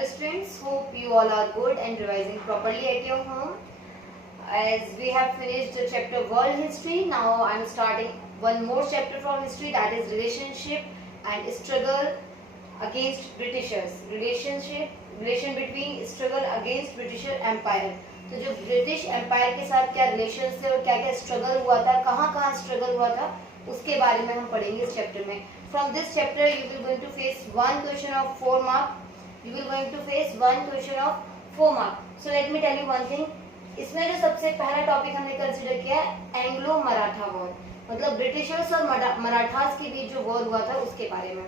Hello students, hope you all are good and revising properly at your home. As we have finished the chapter World History, now I am starting one more chapter from history, that is relationship and struggle against Britishers. Relation between struggle against Britisher Empire. तो जो British empire के साथ क्या relation थे और क्या क्या struggle हुआ था, कहाँ कहाँ स्ट्रगल हुआ था, उसके बारे में हम पढ़ेंगे इस चैप्टर में. From this chapter you will going to face one question of 4 mark. You will going to face one question of 4 mark. So let me tell you one thing. इसमें जो सबसे पहला टॉपिक हमने कंसीडर किया है Anglo Maratha war, मतलब Britishers और मराठास के बीच जो वॉर हुआ था उसके बारे में.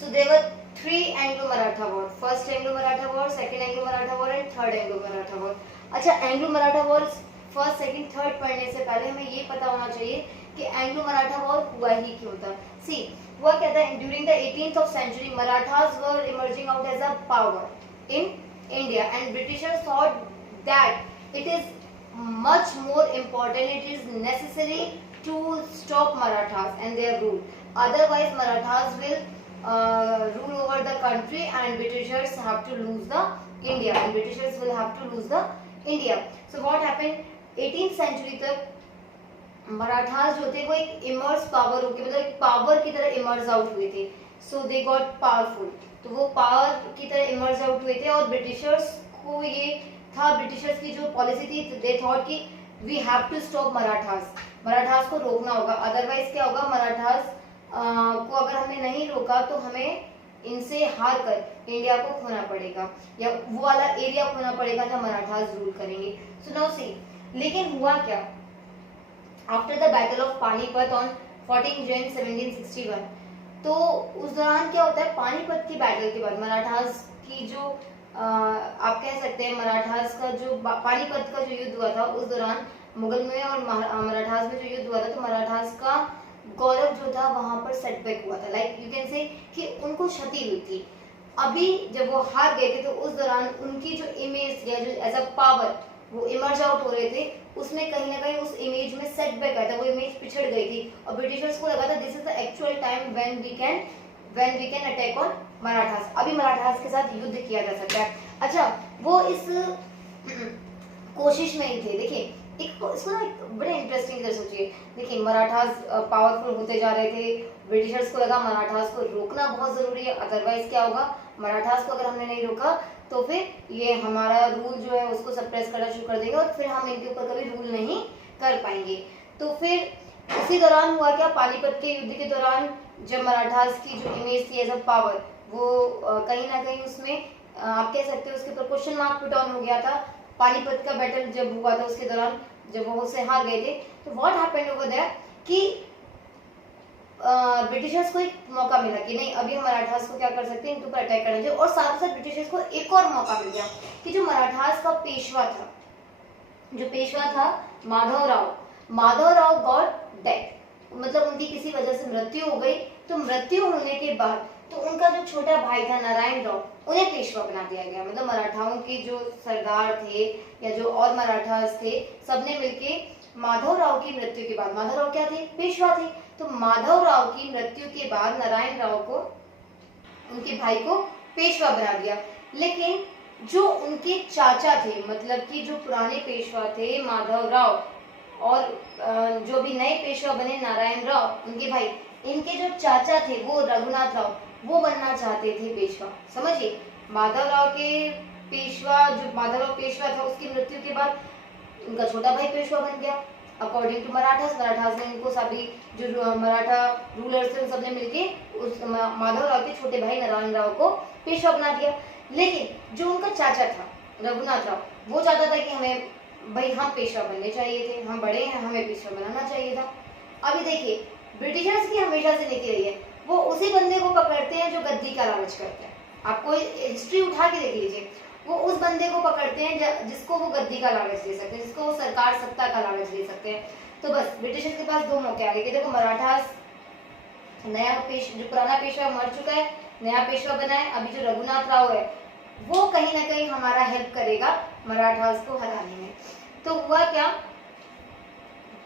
So there were 3 Anglo Maratha war. First Anglo Maratha war, second Anglo Maratha war and third Anglo Maratha war. अच्छा, Anglo Maratha war first second third पढ़ने से पहले हमें ये पता होना चाहिए कि एंग्लो मराठा वॉर हुआ ही क्यों था. सी, हुआ क्या था, during the 18th of century Marathas were emerging out as a power in India and Britishers thought that it is much more important, it is necessary to stop Marathas and their rule, otherwise Marathas will rule over the country and Britishers have to lose the India and Britishers will have to lose the India. So what happened, 18th century तक मराठास जो थे वो एक immerse power होके, मतलब एक power की तरह इमर्स आउट हुए थे. सो दे गॉट पावरफुल, तो वो पावर की तरह इमर्स आउट हुए थे और ब्रिटिशर्स को ये था, ब्रिटिशर्स की जो पॉलिसी थी, दे थॉट कि we have to stop Marathas, Marathas को रोकना होगा, अदरवाइज क्या होगा, मराठास को अगर हमने नहीं रोका तो हमें इनसे हार कर इंडिया को खोना पड़ेगा या वो वाला एरिया खोना पड़ेगा जहाँ मराठास रूल करेंगे. सो नाउ सी, लेकिन हुआ क्या, after the battle of Panipat on 14 जून 1761, तो उस दौरान क्या होता है, पानीपत की बैटल के बाद मराठास की जो आप कह सकते हैं मराठास का जो पानीपत का जो युद्ध हुआ था, उस दौरान मुगल में और मराठास में जो युद्ध हुआ था, तो मराठास का गौरव जो था वहां पर सेटबैक हुआ था. लाइक यू कैन से कि उनको क्षति हुई थी. अभी जब वो हार गए थे तो उस दौरान उनकी जो इमेज या जो एज अ पावर वो इमर्ज आउट हो रहे थे, उसमें कहीं ना कहीं उस इमेज में सेटबैक आया था, वो इमेज पिछड़ गई थी और ब्रिटिशर्स को लगा था this is the actual time when we can attack on Marathas. अभी मराठास के साथ युद्ध किया जा सकता है. अच्छा, वो इस कोशिश में ही थे. देखिए, इसको ना एक बड़े इंटरेस्टिंग इधर सोचिए. देखिए, मराठास पावरफुल होते जा रहे थे, ब्रिटिशर्स को लगा मराठास को रोकना बहुत जरूरी है, अदरवाइज क्या होगा, मराठास को अगर हमने नहीं रोका तो फिर ये हमारा रूल जो है उसको सप्रेस करना शुरू कर देंगे और फिर हम इनके ऊपर कभी रूल नहीं कर पाएंगे. तो फिर उसी दौरान हुआ क्या, पानीपत के युद्ध के दौरान जब मराठास की जो इमेज थी एज अ पावर, वो कहीं ना कहीं उसमें आप कह सकते हो उसके ऊपर क्वेश्चन मार्क पुट ऑन हो गया था. पानीपत का बैटल जब हुआ था उसके दौरान जब वो उससे हार गए थे, तो व्हाट हैपेंड ओवर देयर कि ब्रिटिशर्स को एक मौका मिला कि नहीं, अभी हम मराठास को क्या कर सकते हैं, इनके ऊपर अटैक करना चाहिए. और साथ ही साथ ब्रिटिशर्स को एक और मौका मिल गया कि जो मराठास का पेशवा था माधव राव गॉट डेथ, मतलब उनकी किसी वजह से मृत्यु हो गई. तो मृत्यु होने के बाद तो उनका जो छोटा भाई था नारायण राव, उन्हें पेशवा बना दिया गया. मतलब मराठाओं के जो सरदार थे या जो और मराठास थे, सबने मिलके माधव राव की मृत्यु के बाद, माधव राव क्या थे, पेशवा थे, तो माधव राव की मृत्यु के बाद नारायण राव को, उनके भाई को पेशवा बना दिया. लेकिन जो उनके चाचा थे, मतलब कि जो पुराने पेशवा थे माधव राव और जो भी नए पेशवा बने नारायण राव, उनके भाई, इनके जो चाचा थे वो रघुनाथ राव, वो बनना चाहते थे पेशवा. समझिए, माधव राव पेशवा था, उसकी मृत्यु के बाद उनका छोटा भाई पेशवा बन गया. अकॉर्डिंग टू मराठास ने इनको सभी जो मराठा रूलर्स थे सबने मिलके उस माधव राव के छोटे भाई नारायण राव को पेशवा बना दिया. लेकिन जो उनका चाचा था रघुनाथ राव, वो चाहता था कि हमें भाई हम पेशवा बनने चाहिए थे, हम बड़े हैं, हमें पेशवा बनाना चाहिए था. अभी देखिए, ब्रिटिशर्स की हमेशा से नीति रही है, वो उसी बंदे को पकड़ते हैं जो गद्दी का लालच करते हैं. आपको हिस्ट्री उठा के देख लीजिए, वो उस बंदे को पकड़ते हैं जिसको वो गद्दी का लालच दे सकते हैं, जिसको वो सरकार सत्ता का लालच दे सकते हैं. तो बस ब्रिटिशर्स के पास 2 मौके आ गए कि देखो, मराठास जो पुराना पेशवा मर चुका है, नया पेशवा बना है, अभी जो रघुनाथ राव है वो कहीं ना कहीं हमारा हेल्प करेगा मराठास को हराने में. तो हुआ क्या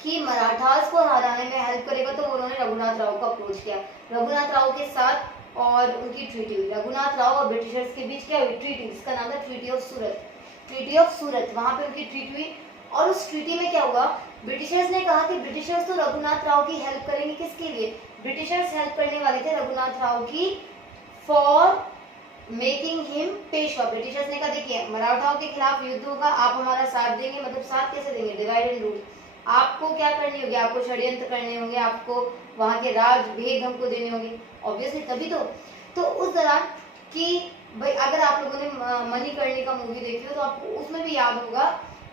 कि मराठास को हराने में हेल्प करेगा, तो उन्होंने रघुनाथ राव को अप्रोच किया. रघुनाथ राव के साथ और उनकी ट्रीटी हुई। रघुनाथ राव और ब्रिटिशर्स के बीच क्या हुई? ट्रीटी, जिसका नाम था treaty of Surat. Treaty of Surat, वहां पे उनकी ट्रीटी हुई। और उस ट्रीटी में क्या हुआ? ब्रिटिशर्स ने कहा कि ब्रिटिशर्स तो रघुनाथ राव की हेल्प करेंगे। किसके लिए? ब्रिटिशर्स हेल्प करने वाले थे रघुनाथ राव की for making him Peshwa. Britishers ने कहा देखिए मराठाओं के खिलाफ युद्ध होगा, आप हमारा साथ देंगे। मतलब साथ कैसे देंगे? Divide and rule. आपको क्या करनी होगी? आपको षड्यंत्र करने होंगे, आपको वहां के राज भेद हमको देने होंगे, ऑब्वियसली तभी तो उस दौरान कि भाई अगर आप लोगों ने मणिकर्णिका मूवी देखी हो तो आपको उसमें भी याद होगा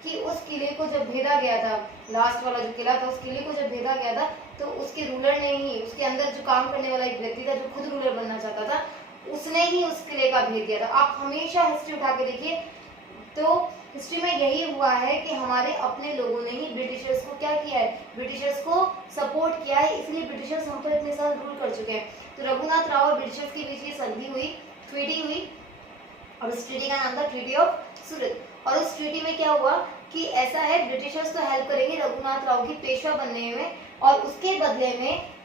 कि उस किले को जब भेदा गया था, लास्ट वाला जो किला था, उस किले को जब भेदा गया था तो उसके रूलर ने ही, उसके अंदर जो काम करने वाला एक व्यक्ति था जो खुद रूलर बनना चाहता था, उसने ही उस किले का भेद दिया था। आप हमेशा हिस्ट्री उठा के देखिए तो हिस्ट्री में यही हुआ है कि हमारे अपने लोगों ने ही ब्रिटिशर्स को क्या किया है? ब्रिटिशर्स को सपोर्ट किया है, इसलिए ब्रिटिशर्स हम पर इतने साल रूल कर चुके हैं। तो रघुनाथ राव और ब्रिटिशर्स के बीच ये संधि हुई, ट्रीटी हुई, और उस ट्रीटी का नाम था ट्रीटी ऑफ सूरत। और उस ट्रीटी में क्या हुआ कि ऐसा है, ब्रिटिशर्स तो हेल्प करेंगे रघुनाथ राव की पेशवा बनने में, और उसके बदले में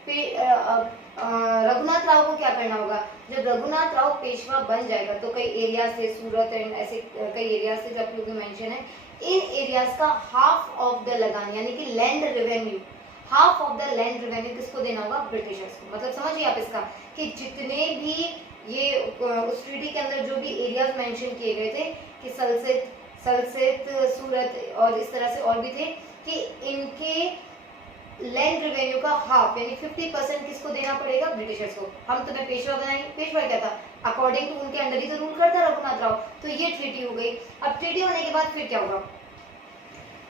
रघुनाथ राव को क्या करना होगा? जब रघुनाथ राव पेशवा बन जाएगा तो कई एरिया से, सूरत एंड ऐसे कई एरिया से जब लोग मेंशन है, इन एरियाज का हाफ ऑफ द लगान यानी कि land revenue, half of the land revenue किसको देना होगा? ब्रिटिशर्स को। मतलब समझिए आप इसका कि जितने भी ये उस ट्रीटी के अंदर जो भी एरियाज मेंशन किए गए थे कि सलसेत, सूरत और इस तरह से और भी थे, कि इनके लैंड रेवेन्यू का हाफ यानी 50% किसको देना पड़ेगा? ब्रिटिशर्स को। हम तुम्हें पेशवा बनाएंगे। पेशवा क्या था? अकॉर्डिंग टू उनके अंडर ही तो रूल करता रघुनाथ राव। तो ये ट्रीटी हो गई। अब ट्रीटी होने के बाद फिर क्या होगा?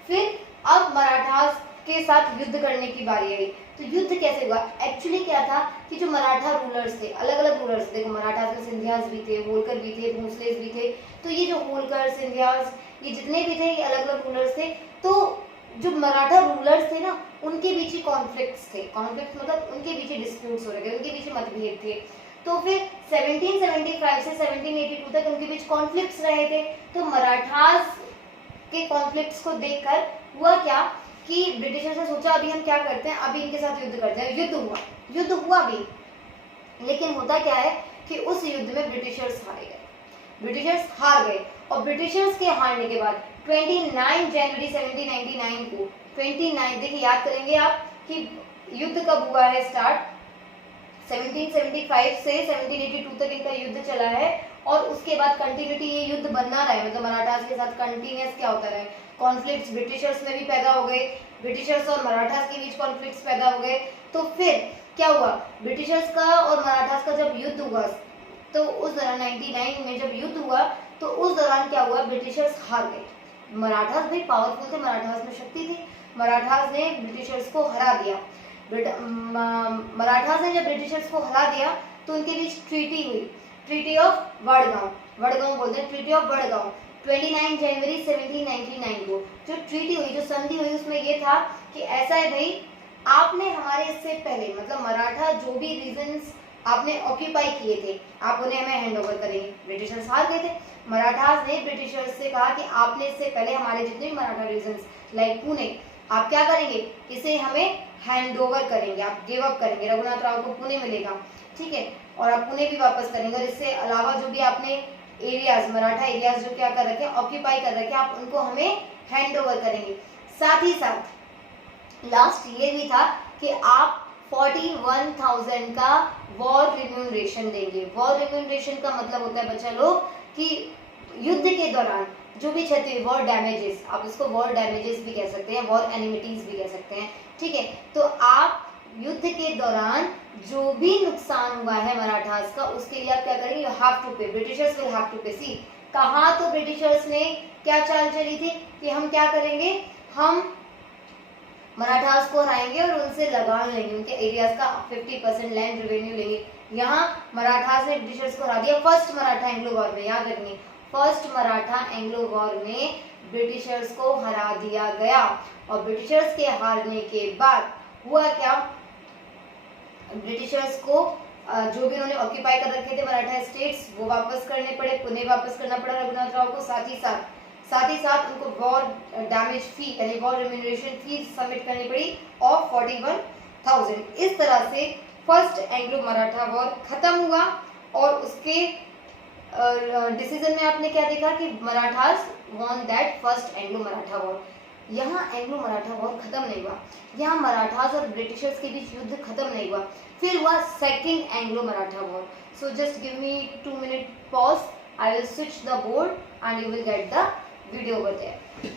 फिर अब मराठास के साथ युद्ध करने की बारी आई। तो युद्ध कैसे हुआ? एक्चुअली क्या था कि जो मराठा रूलर्स थे, अलग अलग रूलर्स, देखो मराठास में सिंधियास भी थे, होलकर भी थे, भोसलेस भी थे। तो ये जो होलकर, सिंधियास, ये जितने भी थे ये अलग अलग रूलर्स थे। तो जो मराठा रूलर्स थे ना, उनके बीच ही कॉन्फ्लिक्ट्स थे। कॉन्फ्लिक्ट मतलब उनके बीच ही डिस्प्यूट्स हो रहे थे, उनके बीच मतभेद थे। तो फिर 1775 से 1782 तक उनके बीच कॉन्फ्लिक्ट्स रहे थे। तो मराठास के कॉन्फ्लिक्ट्स को देखकर हुआ क्या कि ब्रिटिशर्स ने सोचा अभी हम क्या करते हैं, अभी इनके साथ युद्ध करते हैं। युद्ध हुआ भी, लेकिन होता क्या है कि उस युद्ध में ब्रिटिशर्स हार गए। और ब्रिटिशर्स के हारने के बाद 29 जनवरी 1799 को, 29 देखिए याद करेंगे आप कि युद्ध कब हुआ है स्टार्ट? 1775 से 1782 तक इनका युद्ध चला है, और उसके बाद कंटिन्यूटी ये युद्ध बनना रहा है। मतलब मराठास के साथ कंटिन्यूअस क्या होता रहा? कॉन्फ्लिक्ट्स ब्रिटिशर्स में भी पैदा हो गए, ब्रिटिशर्स और मराठास के बीच कॉन्फ्लिक्ट्स पैदा हो गए। तो फिर क्या हुआ? ब्रिटिशर्स का और मराठास का जब युद्ध हुआ तो उस दौरान 99 में जब युद्ध हुआ तो उस दौरान क्या हुआ? ब्रिटिशर्स हार गए। मराठास भी पावरफुल थे, मराठास में शक्ति थी, मराठास ने ब्रिटिशर्स को हरा दिया। मराठास ने जब ब्रिटिशर्स को हरा दिया तो उनके बीच ट्रीटी हुई, ट्रीटी ऑफ वडगांव बोलते हैं, ट्रीटी ऑफ वडगांव 29 जनवरी 1799 को जो ट्रीटी हुई, जो संधि हुई, उसमें ये था कि ऐसा है भाई, आपने हमारे इससे पहले मतलब मराठा जो भी रीजन्स आपने ऑक्यूपाई किए थे आप उन्हें हमें हैंड ओवर करेंगे। ब्रिटिशर्स हार गए थे। मराठास ने ब्रिटिशर्स से कहा कि आपने इससे पहले हमारे जितने भी मराठा रीजन्स लाइक पुणे, आप क्या करेंगे? इसे हमें हैंड ओवर करेंगे, आप गिव अप करेंगे। रघुनाथ राव को पुणे मिलेगा, ठीक है, और आप पुणे भी वापस करेंगे। और इससे अलावा जो भी आपने एरियाज, मराठा एरियाज जो क्या कर रखे, ऑक्यूपाई कर रखे, आप उनको हमें हैंड ओवर करेंगे। साथ ही साथ लास्ट ये भी था कि आप 41,000 का वॉर रिम्यूनरेशन देंगे। वॉर रिम्यूनरेशन का मतलब होता है बच्चा लोग कि युद्ध के दौरान जो भी क्षति हुई, वॉर डैमेजेस, आप इसको वॉर डैमेजेस भी कह सकते हैं, वॉर एनिमिटीज भी कह सकते हैं, ठीक है। तो आप युद्ध के दौरान जो भी नुकसान हुआ है मराठास का, उसके लिए आप क्या करेंगे? यू हैव टू पे, ब्रिटिशर्स विल हैव टू पे। सी कहाँ तो ब्रिटिशर्स ने क्या चाल चली थी कि हम क्या करेंगे, हम मराठास को हराएंगे और उनसे लगान लेंगे, उनके एरियाज का 50% लैंड रेवेन्यू लेंगे। यहाँ मराठास ने ब्रिटिशर्स को हरा दिया फर्स्ट मराठा एंग्लो वॉर में, याद रखिए फर्स्ट मराठा एंग्लो वॉर में ब्रिटिशर्स को हरा दिया गया। और ब्रिटिशर्स के हारने के बाद हुआ क्या, ब्रिटिशर्स को जो भी उन्होंने ऑक्यूपाई कर रखे थे मराठा स्टेट्स वो वापस करने पड़े, पुणे वापस करना पड़ा रघुनाथ राव को। साथ ही साथ उनको वॉर डैमेज फी यानी वॉर रिम्यूनरेशन फी सबमिट करनी पड़ी ऑफ 41,000। इस तरह से फर्स्ट एंग्लो मराठा वॉर खत्म हुआ और उसके डिसीजन में आपने क्या देखा कि Marathas von that first Anglo Maratha war. यहाँ एंग्लो मराठा वॉर खत्म नहीं हुआ, यहाँ मराठास और ब्रिटिशर्स के बीच युद्ध खत्म नहीं हुआ, फिर हुआ second Anglo Maratha war. So just give me 2 minute pause, I will switch the board and you will get the video over there.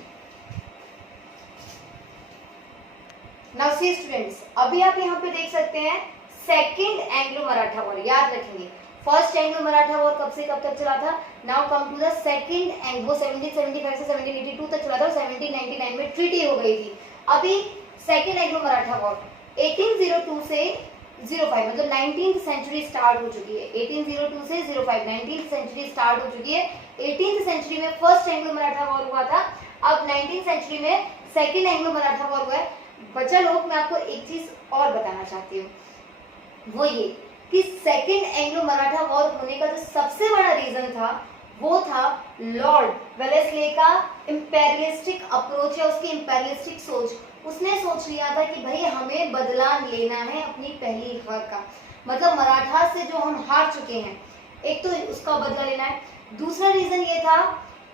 Now see students, अभी आप यहाँ पे देख सकते हैं सेकंड एंग्लो मराठा वॉर। याद रखेंगे फर्स्ट एंग्लो मराठा वॉर कब से कब तक चला था। Now come to the second Anglo, 1775 से 1782 तक चला था और 1799 में ट्रीटी हो गई थी। अभी सेकंड एंग्लो मराठा वॉर 1802 से 05 मतलब 19th सेंचुरी स्टार्ट हो चुकी है। 1802 से 05 19th सेंचुरी स्टार्ट हो चुकी है। 18th सेंचुरी में फर्स्ट एंग्लो मराठा वॉर हुआ था, अब 19th सेंचुरी में सेकंड एंग्लो मराठा वॉर हुआ है। बच्चा लोग, मैं आपको एक चीज और बताना चाहती हूँ, वो ये कि सेकंड एंग्लो मराठा वॉर होने का जो सबसे बड़ा रीजन था वो था लॉर्ड वेलेस्ले का इंपेरियलिस्टिक अप्रोच या उसकी इंपेरियलिस्टिक सोच। उसने सोच लिया था कि भाई हमें बदला लेना है अपनी पहली हार का, मतलब मराठा से जो हम हार चुके हैं, एक तो उसका बदला लेना है। दूसरा रीजन ये था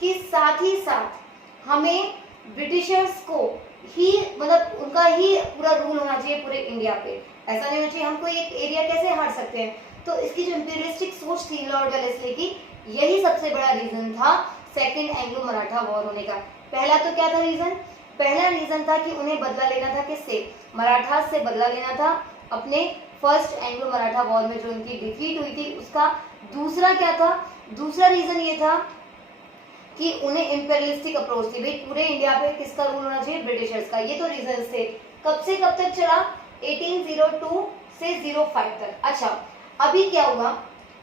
कि साथ ही साथ हमें ब्रिटिशर्स को ही मतलब उनका ही पूरा रूल होना चाहिए पूरे इंडिया पे, ऐसा नहीं होना चाहिए हम कोई एक एरिया कैसे हार सकते हैं। तो इसकी जो इंपीरियलिस्टिक सोच थी लॉर्ड वेलेस्ले की, यही सबसे बड़ा रीजन था सेकंड एंग्लो मराठा वॉर होने का। पहला तो क्या था रीजन, पहला रीजन था कि उन्हें बदला लेना था, किससे, मराठा से बदला लेना था अपने फर्स्ट एंग्लो मराठा वॉर में जो उनकी डिफीट हुई थी उसका। दूसरा क्या था, दूसरा रीजन ये था कि उन्हें इंपेरियलिस्टिक अप्रोच थी, भाई पूरे इंडिया पे किसका रूल होना चाहिए, ब्रिटिशर्स का। ये तो रीजन थे। कब से कब तक चला, 1802 से 05 तक। अच्छा, अभी क्या हुआ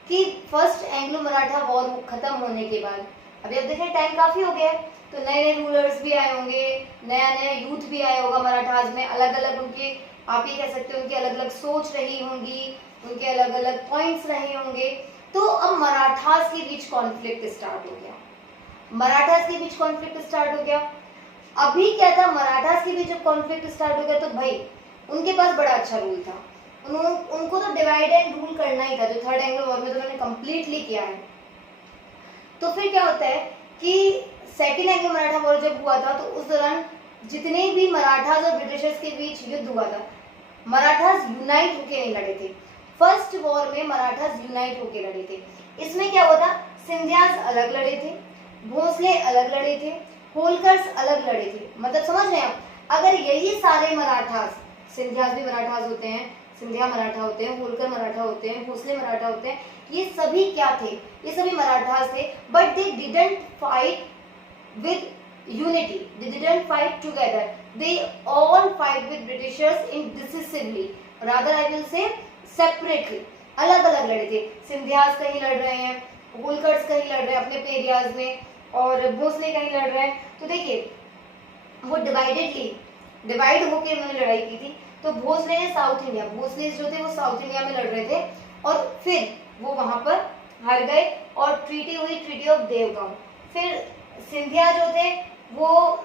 कि फर्स्ट एंग्लो मराठा वॉर खत्म होने के बाद अभी अब देखें टाइम काफी हो गया है, तो नए नए रूलर्स भी आए होंगे, नया नया यूथ भी आया होगा मराठास में, अलग अलग उनके, आप ये कह सकते हो उनकी अलग अलग सोच रही होंगी, उनके अलग अलग पॉइंट्स रहे होंगे। तो अब मराठास के बीच कॉन्फ्लिक्ट स्टार्ट हो गया, मराठास के बीच कॉन्फ्लिक्ट स्टार्ट हो गया। अभी क्या था, मराठास के बीच जब कॉन्फ्लिक्ट स्टार्ट हो गया तो भाई उनके पास बड़ा अच्छा रूल था, उनको तो डिवाइड एंड रूल करना ही था, जो थर्ड एंग्लो वॉर में तो मैंने कंप्लीटली किया है। तो फिर क्या होता है कि सेकंड एंग्लो मराठा वॉर जब हुआ था तो उस दौरान जितने भी मराठास और ब्रिटिशर्स के बीच युद्ध हुआ था, मराठास यूनाइट होके नहीं लड़े थे। फर्स्ट वॉर में मराठास यूनाइट होके लड़े थे। इसमें क्या हुआ था, सिंधियास अलग लड़े थे, भोसले अलग लड़े थे, होलकर्स अलग लड़े थे। मतलब समझ रहे हैं आप, अगर यही सारे मराठास, सिंधियास भी मराठास होते हैं, सिंधिया मराठा होते हैं, होलकर मराठा होते हैं, भोसले मराठा होते हैं, ये सभी क्या थे, ये सभी मराठास थे, but they didn't fight with unity, they didn't fight together, they all fight with Britishers in decisively, rather I will say separately, अलग अलग लड़े थे। सिंधियास कहीं लड़ रहे हैं, होलकर्स कहीं लड़ रहे हैं अपने एरियाज में, और भोसले कहीं लड़ रहे हैं। तो देखिए वो डिवाइड होकर उन्होंने लड़ाई की थी। तो भोसले ने साउथ इंडिया, भोसले जो थे वो साउथ इंडिया में लड़ रहे थे और फिर वो वहां पर हार गए और ट्रीटी हुई, ट्रीटी ऑफ देवगांव। फिर सिंधिया जो थे वो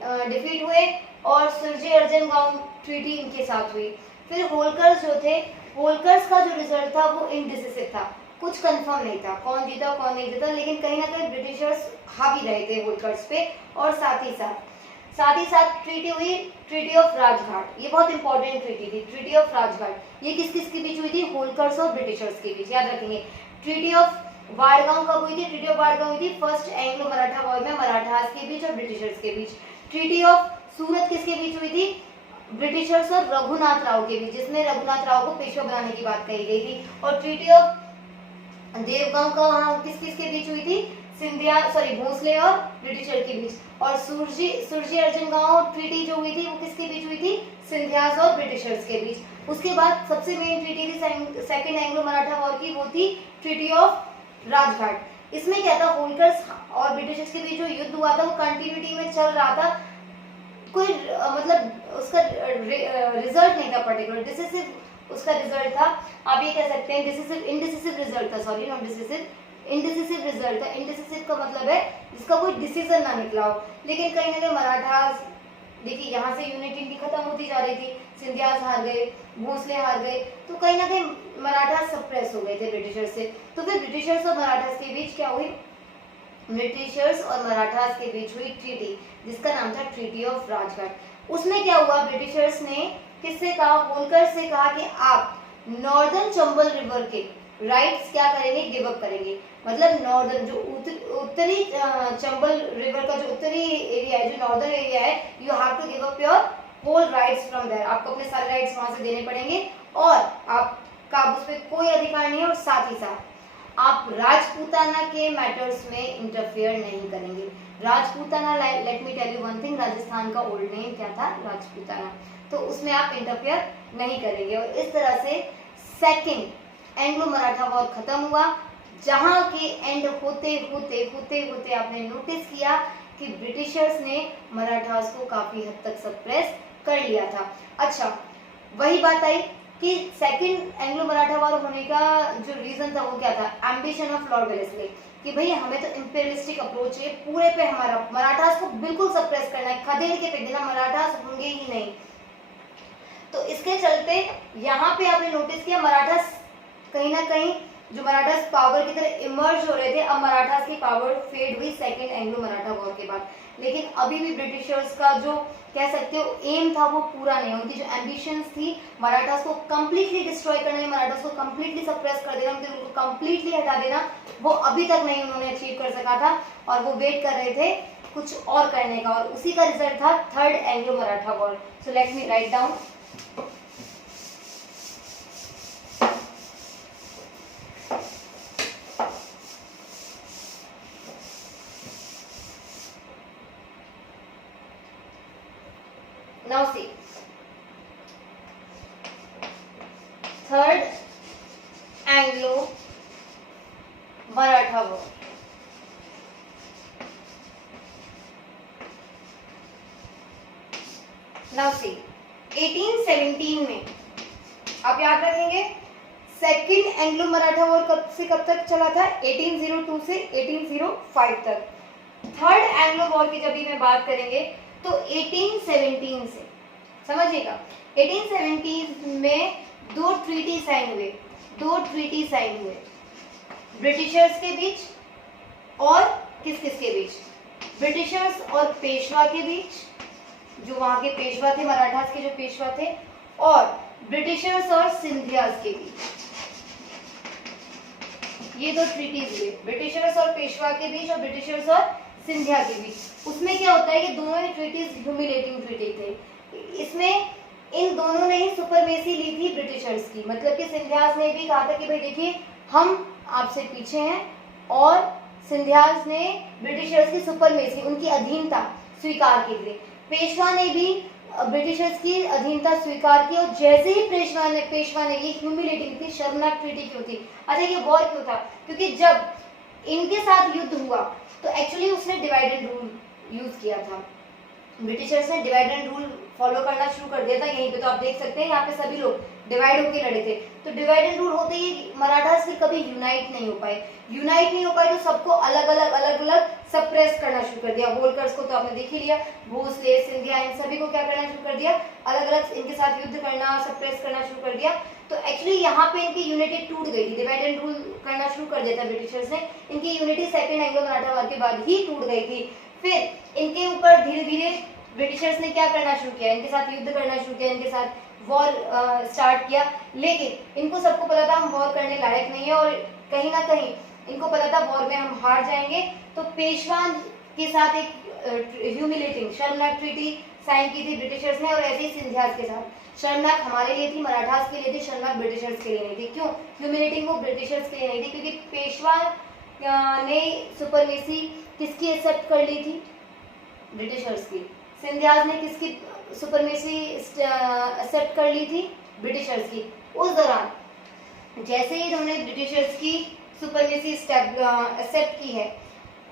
डिफीट हुए और सुरजी अर्जन गांव ट्रीटी इनके साथ हुई। फिर होलकर्स जो थे, होलकर्स का जो रिजल्ट था वो इनडिसिसिव था, कुछ कंफर्म नहीं था कौन जीता कौन नहीं जीता, लेकिन कहीं ना कहीं ब्रिटिशर्स हावी रहे थे होलकर्स पे। और साथ ही साथ ट्रीटी हुई, ट्रीटी ऑफ राजघाट। ये बहुत इंपॉर्टेंट ट्रीटी थी, ट्रीटी ऑफ राजघाट। ये किस किस के बीच हुई थी, होलकर्स और ब्रिटिशर्स के बीच, याद रखेंगे। ट्रीटी ऑफ वाड़गांव कब हुई थी, ट्रीटी ऑफ वाड़गांव हुई थी फर्स्ट एंग्लो मराठा वॉर में, मराठास के बीच और ब्रिटिशर्स के बीच। ट्रीटी ऑफ सूरत किसके बीच हुई थी, ब्रिटिशर्स और रघुनाथ राव के बीच, जिसमें रघुनाथ राव को पेशवा बनाने की बात कही गई थी। और ट्रीटी ऑफ देवगांव का वहां किस किस के बीच हुई थी, भोसले और ब्रिटिशर के बीच। और सुरजी अर्जन गांव ट्रीटी जो हुई थी वो किसके बीच हुई थी, सिंधियास और ब्रिटिशर्स के बीच। उसके बाद सबसे मेन ट्रीटी थी सेकंड एंग्लो मराठा वॉर की, वो थी ट्रीटी ऑफ राजघाट। इसमें क्या था, होलकर्स और ब्रिटिशर्स के बीच जो युद्ध हुआ था वो कंटिन्यूटी में चल रहा था, कोई मतलब उसका रिजल्ट नहीं था पर्टिकुलर, डिसिसिव उसका रिजल्ट था। आप ये कह सकते हैं इनडिसिसिव रिजल्ट था, sorry not decisive, indecisive result था। इनडिसिसिव का मतलब है जिसका कोई डिसीजन ना निकला हो। लेकिन कहीं ना कहीं मराठास देखिए यहाँ से यूनिटी इनकी खत्म होती जा रही थी, सिंधियाज हार गए, भोसले हार गए, तो कहीं ना कहीं मराठा सप्रेस हो गए थे ब्रिटिशर्स से। तो फिर ब्रिटिशर्स और मराठास के बीच क्या हुई, ब्रिटिशर्स और मराठास के बीच हुई ट्रीटी जिसका नाम था ट्रीटी ऑफ राजघाट। उसमें क्या हुआ, ब्रिटिशर्स ने किससे कहा, होलकर से कहा कि आप नॉर्दर्न चंबल रिवर के राइट्स क्या करेंगे, गिव अप करेंगे। मतलब नॉर्दर्न जो उत्तरी चंबल रिवर का जो उत्तरी एरिया है, जो नॉर्दर्न एरिया है, you have to give up your whole rights from there. आपको अपने सारे राइट्स वहां से देने पड़ेंगे और आपका उस पर कोई अधिकार नहीं है, और साथ ही साथ आप राजपूताना के मैटर्स में इंटरफेयर नहीं करेंगे। Rajputana, let me tell you one thing, Rajasthan का ओल्ड नेम क्या था, राजपूताना, तो उसमें आप इंटरफेयर नहीं करेंगे। और इस तरह से सेकंड एंग्लो मराठा वॉर खत्म हुआ, जहां के एंड होते होते होते होते आपने नोटिस किया कि ब्रिटिशर्स ने मराठास को काफी हद तक सप्रेस कर लिया था। अच्छा, वही बात आई कि सेकंड एंग्लो मराठा वॉर होने का जो रीजन था वो क्या था, एम्बिशन ऑफ लॉर्ड वेलेस्ली, कि भाई हमें तो इंपीरियलिस्टिक अप्रोच है, पूरे पे हमारा मराठास को बिल्कुल सप्रेस करना है, खदेड़ के फेंक देना, मराठास होंगे ही नहीं। तो इसके चलते यहाँ पे आपने नोटिस किया मराठास कहीं ना कहीं जो मराठास पावर की तरह इमर्ज हो रहे थे, अब मराठास की पावर फेड हुई सेकंड एंग्लो मराठा वॉर के बाद। लेकिन अभी भी ब्रिटिशर्स का जो कह सकते हो एम था वो पूरा नहीं, उनकी जो एम्बिशंस थी मराठास को कंप्लीटली डिस्ट्रॉय करना, मराठास को कंप्लीटली सप्रेस कर देना, उनको कंप्लीटली हटा देना, वो अभी तक नहीं उन्होंने अचीव कर सका था, और वो वेट कर रहे थे कुछ और करने का, और उसी का रिजल्ट था third Anglo Maratha war. So let me write down. Now see, third Anglo Maratha War. Now see, 1817 में आप याद रखेंगे सेकंड एंग्लो मराठा वॉर कब से कब तक चला था, 1802 से 1805 तक। थर्ड एंग्लो वॉर की जब भी मैं बात करेंगे तो 1817 से, समझिएगा 1817 में दो ट्रीटी साइन हुए ब्रिटिशर्स के बीच और किस किस के बीच, ब्रिटिशर्स और पेशवा के बीच, जो वहां के पेशवा थे, मराठास के जो पेशवा थे, और ब्रिटिशर्स और सिंधियास के बीच। ये दो ट्रीटीज हुए, ब्रिटिशर्स और पेशवा के बीच और ब्रिटिशर्स और सिंधिया के बीच। उसमें क्या होता है कि दोनों ही ट्रीटीज ह्यूमिलेटिंग ट्रीटी थे। इसमें इन दोनों ने ही सुपरमेसी ली थी ब्रिटिशर्स की, मतलब कि सिंधियास ने भी कहा था कि भाई देखिए हम आपसे पीछे हैं, और सिंधियास ने ब्रिटिशर्स की सुपरमेसी, उनकी अधीनता स्वीकार की थी। पेशवा ने भी ब्रिटिशर्स की अधीनता स्वीकार की, और जैसे ही पेशवा ने ये ह्यूमिलेटिंग थी, शर्मनाक ट्रीटी क्यों थी। अच्छा, ये वॉर क्यों था, क्योंकि जब इनके साथ युद्ध हुआ तो एक्चुअली उसने डिवाइड एंड रूल यूज किया था, ब्रिटिशर्स ने डिवाइड एंड रूल फॉलो करना शुरू कर दिया था। यहीं पे तो आप देख सकते हैं, यहाँ पे सभी लोग डिवाइड होकर लड़े थे, तो डिवाइड एंड रूल होते ही मराठास फिर कभी यूनाइट नहीं हो पाए, तो सबको अलग अलग सप्रेस करना शुरू कर दिया। होलकर्स को तो आपने देख ही लिया, भोसले, सिंधिया, इन सभी को क्या करना शुरू कर दिया, अलग अलग इनके साथ युद्ध करना, सप्रेस करना शुरू कर दिया। तो एक्चुअली यहाँ पे इनकी यूनिटी टूट गई थी, डिवाइड एंड रूल करना शुरू कर दिया था ब्रिटिशर्स ने, इनकी unity second Anglo Maratha war के बाद ही टूट गई थी। फिर इनके ऊपर धीरे धीरे ब्रिटिशर्स ने क्या करना शुरू किया, इनके साथ युद्ध करना शुरू किया, इनके साथ वॉर स्टार्ट किया। लेकिन इनको सबको पता था हम वॉर करने लायक नहीं है, और कहीं ना कहीं इनको पता था वॉर में हम हार जाएंगे। तो पेशवा के साथ एक ह्यूमिलेटिंग शर्मनाक ट्रीटी साइन की थी ब्रिटिशर्स ने, और ऐसे ही सिंधियास के साथ। शर्मनाक हमारे लिए थी, मराठास के लिए थी, शर्मनाक ब्रिटिशर्स के लिए नहीं थी। क्यों ह्यूमिलेटिंग वो ब्रिटिशर्स के लिए नहीं थी, क्योंकि पेशवा ने सुपरमेसी किसकी एक्सेप्ट कर ली थी, ब्रिटिशर्स की। सिंधियास ने किसकी सुपरमेसी एक्सेप्ट कर ली थी, ब्रिटिशर्स की। उस दौरान जैसे ही इन्होंने ब्रिटिशर्स की सुपरमेसी एक्सेप्ट की है,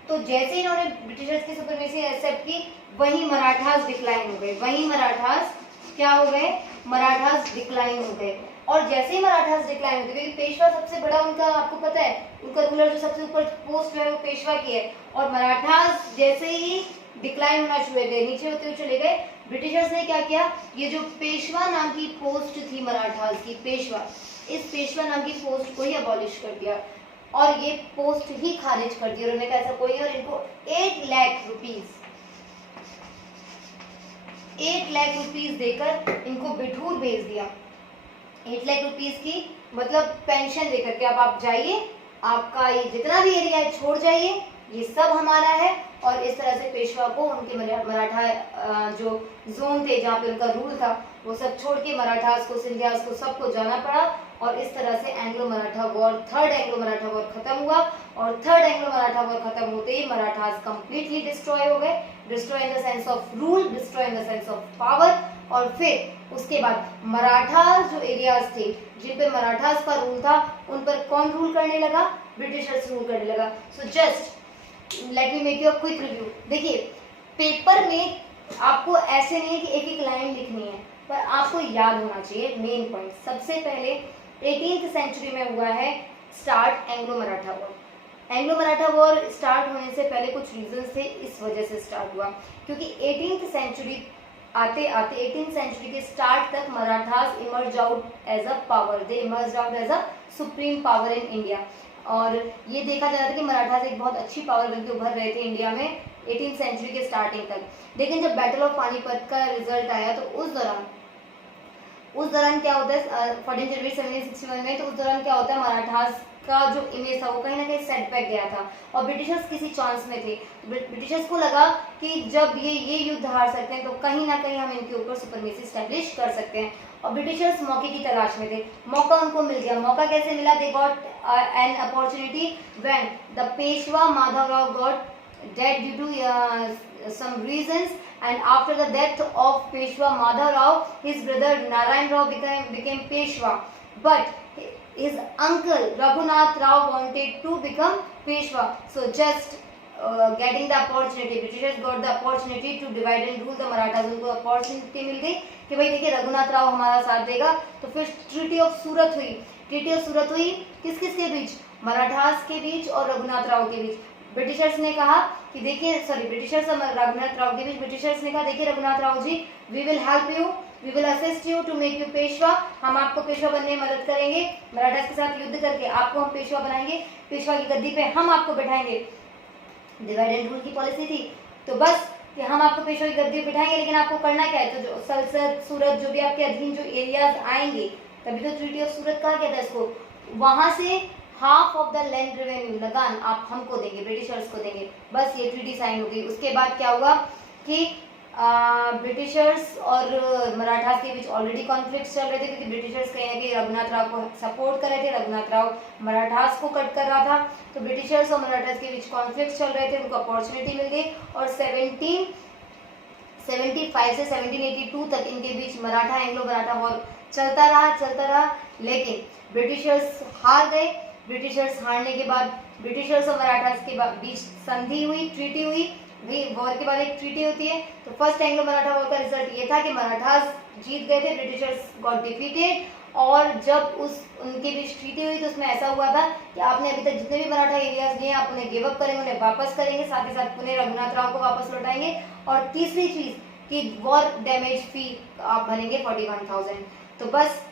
तो जैसे ही इन्होंने ब्रिटिशर्स की सुपरमेसी एक्सेप्ट की, वहीं मराठास डिक्लाइन हो गए, वहीं मराठास क्या हो गए, मराठास डिक्लाइन हो गए। और जैसे ही मराठास डिक्लाइन होते, क्योंकि पेशवा सबसे बड़ा उनका, आपको पता है उनका रूलर जो सबसे ऊपर पोस्ट है वो पेशवा की है, और मराठास जैसे ही डिक्लाइन होना शुरू हुए गए, नीचे होते हुए चले गए, ब्रिटिशर्स ने क्या किया, ये जो पेशवा नाम की पोस्ट थी मराठास की, पेशवा, इस पेशवा नाम की पोस्ट को ही अबॉलिश कर दिया और ये पोस्ट ही खारिज कर दी। उन्होंने कहा ऐसा कोई, और इनको 8 लाख रुपीस देकर इनको बिठूर भेज दिया। 8 लाख रुपीस की मतलब पेंशन देकर के, अब आप जाइए, आपका ये जितना भी एरिया है छोड़ जाइए, ये सब हमारा है। और इस तरह से पेशवा को उनके मराठा जो जोन थे जहाँ पे उनका रूल था वो सब छोड़ के मराठास को, सिंधियास को, सबको जाना पड़ा। और इस तरह से Anglo Maratha war, third Anglo Maratha war खत्म हुआ। और थर्ड एंग्लो मराठा वॉर खत्म होते ही मराठास कंप्लीटली डिस्ट्रॉय हो गए, destroy in the sense of rule, destroy in the sense of power. और फिर उसके बाद मराठास जो एरियाज थे जिन पे मराठास का रूल था, उन पर कौन रूल करने लगा, ब्रिटिशर्स रूल करने लगा। So just let me make you a quick review. देखिए पेपर में आपको ऐसे नहीं है कि एक एक लाइन लिखनी है, पर आपको याद होना चाहिए मेन पॉइंट। सबसे पहले 18th सेंचुरी में हुआ है start Anglo Maratha war. Anglo Maratha war start होने से पहले कुछ रीजंस थे, इस वजह से स्टार्ट हुआ क्योंकि 18th सेंचुरी आते आते 18th सेंचुरी के स्टार्ट तक Marathas emerge out as a power, they emerge out as a supreme power in India. और ये देखा जा रहा था कि मराठास एक बहुत अच्छी पावर बनके उभर रहे थे इंडिया में 18th सेंचुरी के स्टार्टिंग तक। लेकिन जब बैटल ऑफ पानीपत का रिजल्ट आया तो उस दौरान क्या होता है 14 जनवरी 1761 में, तो उस दौरान क्या होता है मराठास का जो इमेज था वो कहीं ना कहीं सेटबैक गया था और ब्रिटिशर्स किसी चांस में थे। ब्रिटिशर्स को लगा कि जब ये युद्ध हार सकते हैं तो कहीं ना कहीं हम इनके ऊपर सुपरमेसी स्टैब्लिश कर सकते हैं। और ब्रिटिशर्स मौके की तलाश में थे, मौका उनको मिल गया। मौका कैसे मिला, they got an opportunity when the Peshwa Madhavrao got dead due to some reasons, and after the death of Peshwa Madhavrao, his brother Narayan Rao became Peshwa, but his uncle Raghunath Rao wanted to become Peshwa. So just getting the opportunity, Britishers got the opportunity to divide and rule the Marathas। उनको opportunity मिल गई कि भाई देखिए रघुनाथ राव हमारा साथ देगा। तो फिर ट्रीटी ऑफ सूरत हुई। ट्रीटी ऑफ सूरत हुई किस किस के बीच, मराठास के बीच और रघुनाथ राव के बीच। ब्रिटिशर्स ने कहा कि देखिए, ब्रिटिशर्स और रघुनाथ राव के बीच ब्रिटिशर्स ने कहा देखिए Raghunath Rao ji, we will help you, we will assist you to make you Peshwa. हम आपको पेशवा बनने में मदद करेंगे, मराठास के साथ युद्ध करके आपको हम पेशवा बनाएंगे, पेशवा की गद्दी पे हम आपको बैठाएंगे। डिवाइड एंड रूल की पॉलिसी थी, तो बस कि हम आपको पेशवा की गद्दी पे बैठाएंगे, लेकिन आपको करना क्या है, तो जो सल्सद सूरत जो भी आपके अधीन जो एरियाज आएंगे, तभी तो ट्रीटी ऑफ सूरत कहा गया था इसको, वहां से half of the land revenue लगान आप हमको देंगे, ब्रिटिशर्स को देंगे। बस ये ट्रीटी साइन हो गई। उसके बाद क्या हुआ कि ब्रिटिशर्स और मराठास के बीच ऑलरेडी कॉन्फ्लिक्ट चल रहे थे, क्योंकि ब्रिटिशर्स कहीं ना कहीं रघुनाथ राव को सपोर्ट कर रहे थे, रघुनाथ राव मराठास को कट कर रहा था। तो ब्रिटिशर्स और मराठास के बीच कॉन्फ्लिक्ट चल रहे थे, उनको अपॉर्चुनिटी मिल गई। और 1775 से 1782 तक इनके बीच मराठा एंग्लो मराठा वॉर चलता रहा। लेकिन ब्रिटिशर्स हार गए। ब्रिटिशर्स हारने के बाद ब्रिटिशर्स और मराठास के बीच संधि हुई, ट्रीटी हुई। वॉर के बाद एक ट्रीटी होती है। तो फर्स्ट एंग्लो मराठा वॉर का रिजल्ट ये था कि मराठास जीत गए थे, ब्रिटिशर्स गॉट डिफीटेड। और जब उनके बीच ट्रीटी हुई तो उसमें ऐसा हुआ था कि आपने अभी तक जितने भी मराठा एरियाज लिए आप उन्हें गिव अप करेंगे, उन्हें वापस करेंगे, साथ ही साथ पुनः रघुनाथ राव को वापस लौटाएंगे। और तीसरी चीज कि वॉर डैमेज फी आप भरेंगे 41,000। तो बस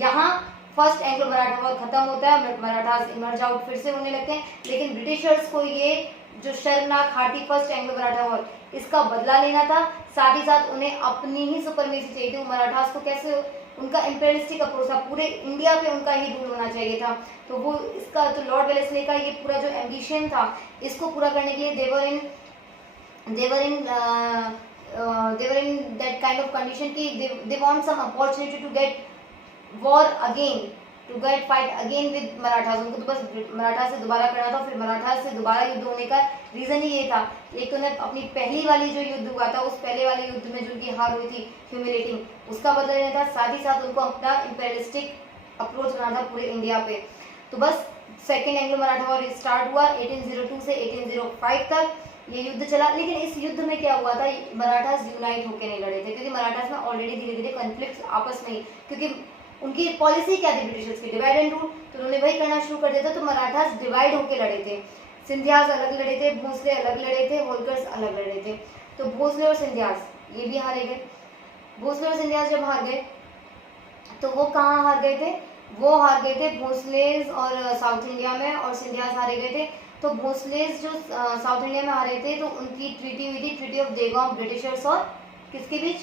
यहाँ फर्स्ट एंग्लो मराठा वॉर खत्म होता है, मराठास इमर्ज आउट फिर से होने लगते हैं। लेकिन ब्रिटिशर्स को ये जो शर्मनाक hearty first Anglo Maratha war, इसका बदला लेना था। साथ ही साथ उन्हें अपनी ही सुपरमेसी चाहिए थी। मराठास को कैसे, उनका इंपेरियलिस्टिक अप्रोच था, पूरे इंडिया पे उनका ही रूल होना चाहिए था। तो वो इसका तो लॉर्ड वेलेस्ली का ये पूरा जो एम्बिशन था, इसको पूरा करने के लिए they were in that kind of condition कि they want some opportunity to get war again, to get fight again with Marathas. उनको तो बस मराठा से दोबारा करना था। फिर मराठा से दोबारा युद्ध होने का रीजन ही ये था, एक तो उन्हें अपनी पहली वाली जो युद्ध हुआ था, उस पहले वाले युद्ध में जो उनकी हार हुई थी ह्यूमिलेटिंग, उसका बदला लेना था। साथ ही साथ उनको अपना इंपेरियलिस्टिक अप्रोच बनाना था पूरे इंडिया पे। तो बस second Anglo Maratha war start हुआ 1802 से 1805 तक ये युद्ध चला। लेकिन इस युद्ध में क्या हुआ था, मराठास यूनाइट होकर नहीं लड़े थे, क्योंकि मराठास में ऑलरेडी धीरे धीरे कॉन्फ्लिक्ट आपस में ही, क्योंकि उनकी पॉलिसी क्या थी ब्रिटिशर्स की, डिवाइड एंड रूल, तो उन्होंने वही करना शुरू कर दिया था। तो मराठास डिवाइड होकर लड़े थे, सिंधियाज अलग लड़े थे, भोसले अलग लड़े थे, होलकर्स अलग लड़े थे। तो भोसले और सिंधियाज ये भी हारे गए। भोसले और सिंधियाज जब हार गए तो वो कहाँ हार गए थे, वो हार गए थे भोसलेज और साउथ इंडिया में, और सिंधियाज हारे गए थे। तो भोसलेज जो साउथ इंडिया में हारे थे तो उनकी ट्रीटी हुई थी, ट्रीटी ऑफ देगांव, ब्रिटिशर्स और किसके बीच,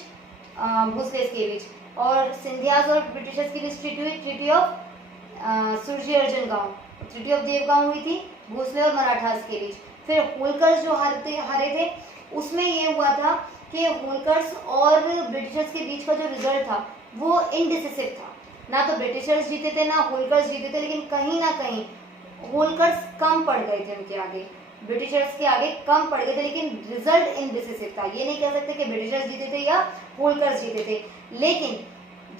भोसलेज के बीच। और सिंधियाज और ब्रिटिशर्स के बीच ट्रीटी हुई, ट्रीटी ऑफ सुरजी अर्जन गांव, ट्रीटी ऑफ देवगांव हुई थी भोसले और मराठास के बीच। फिर होलकर्स जो हारे थे उसमें ये हुआ था कि होलकर्स और ब्रिटिशर्स के बीच का जो रिजल्ट था वो इनडिसिसिव था, ना तो ब्रिटिशर्स जीते थे ना होलकर्स जीते थे, लेकिन कहीं ना कहीं होलकर्स कम पड़ गए थे उनके आगे, ब्रिटिशर्स के आगे कम पड़ गए थे, लेकिन रिजल्ट इनडिसिसिव था। ये नहीं कह सकते कि ब्रिटिशर्स जीते थे या होलकर्स जीते थे, लेकिन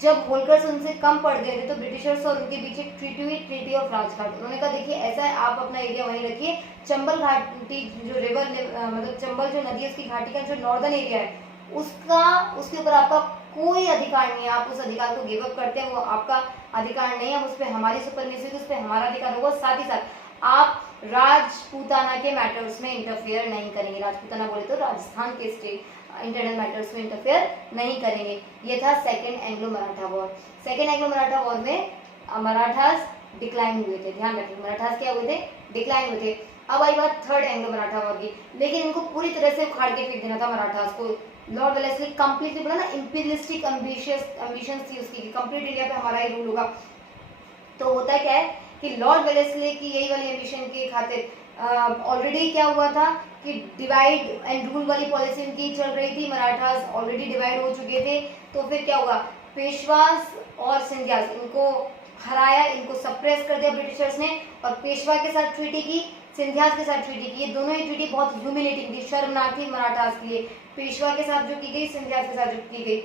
जब होलकर्स उनसे कम पड़ गए थे तो ब्रिटिशर्स और उनके बीच एक ट्रीटी हुई, ट्रीटी ऑफ राजघाट। उन्होंने कहा देखिए ऐसा है, आप अपना एरिया वहीं रखिए, चंबल घाटी जो रिवर मतलब चंबल जो नदी है उसकी घाटी का जो नॉर्दर्न एरिया है उसके ऊपर आपका कोई अधिकार नहीं है, आप उस अधिकार को गिव अप करते हैं, वो आपका अधिकार नहीं है, उस पर हमारी सुपरमेसी, उस पर हमारा अधिकार होगा। साथ ही साथ आप राजपूताना के मैटर्स में इंटरफेयर नहीं करेंगे, राजपूताना बोले तो राजस्थान के स्टेट इंटरनल मैटर्स में इंटरफेयर नहीं करेंगे। ये था second Anglo Maratha war. Second Anglo Maratha war में मराठास डिक्लाइन हुए थे, ध्यान रखिए मराठास क्या हुए थे, डिक्लाइन हुए थे। अब आई बात थर्ड एंग्लो मराठा वॉर की, लेकिन इनको पूरी तरह से उखाड़ के फेंक देना था मराठास को। लॉर्ड वेलेस्ली कंप्लीटली बोला ना, इंपीरियलिस्टिक एम्बिशंस थी उसकी, कंप्लीट इंडिया पे हमारा ही रूल होगा। तो होता क्या है कि लॉर्ड वेलेस्ली की यही वाली एम्बिशन के खातिर ऑलरेडी क्या हुआ था कि डिवाइड एंड रूल वाली पॉलिसी उनकी चल रही थी, मराठास ऑलरेडी डिवाइड हो चुके थे। तो फिर क्या हुआ, पेशवास और सिंधियास इनको हराया, इनको सप्रेस कर दिया ब्रिटिशर्स ने, और पेशवा के साथ ट्रीटी की, सिंधियास के साथ ट्रीटी की। ये दोनों ही ट्रीटी बहुत ह्यूमिलेटिंग थी, शर्मनाक थी मराठास के लिए। पेशवा के साथ जो की गई, सिंधियास के साथ जो की गई,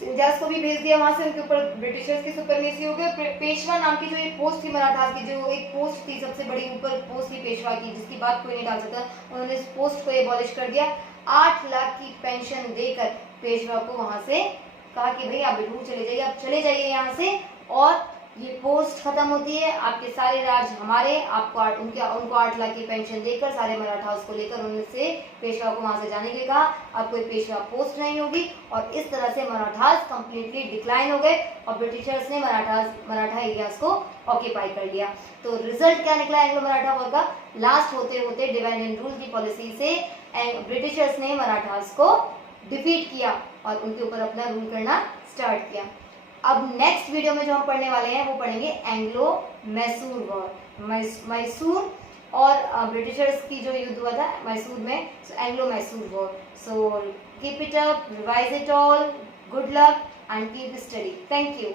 सिंधियास को भी भेज दिया वहां से, उनके ऊपर ब्रिटिशर्स की सुपरमेसी हो गई। पेशवा नाम की जो एक पोस्ट थी मराठास की, जो एक पोस्ट थी सबसे बड़ी ऊपर पोस्ट थी पेशवा की, जिसकी बात कोई नहीं डाल सकता, उन्होंने इस पोस्ट को एबॉलिश कर दिया। 8 लाख की पेंशन देकर पेशवा को वहां से कहा कि भाई आप बेटूर चले जाइए, आप चले जाइए यहाँ से, और ये पोस्ट खत्म होती है, आपके सारे राज हमारे, आपको उनको 8 लाख की पेंशन देकर सारे मराठास को लेकर उनसे पेशवा को वहां से जाने के लिए कहा। अब कोई पेशवा पोस्ट नहीं होगी, और इस तरह से मराठास कंप्लीटली डिक्लाइन हो गए और ब्रिटिशर्स ने मराठा एरियाज को ऑक्यूपाई कर लिया। तो रिजल्ट क्या निकला एंग्लो मराठा वॉर का, लास्ट होते होते डिवाइड एंड रूल की पॉलिसी से ब्रिटिशर्स ने मराठास को डिफीट किया और उनके ऊपर अपना रूल करना स्टार्ट किया। अब नेक्स्ट वीडियो में जो हम पढ़ने वाले हैं वो पढ़ेंगे एंग्लो मैसूर वॉर, मैसूर और ब्रिटिशर्स की जो युद्ध हुआ था मैसूर में, Anglo Mysore war. So keep it up, revise it all, good luck and keep study. Thank you.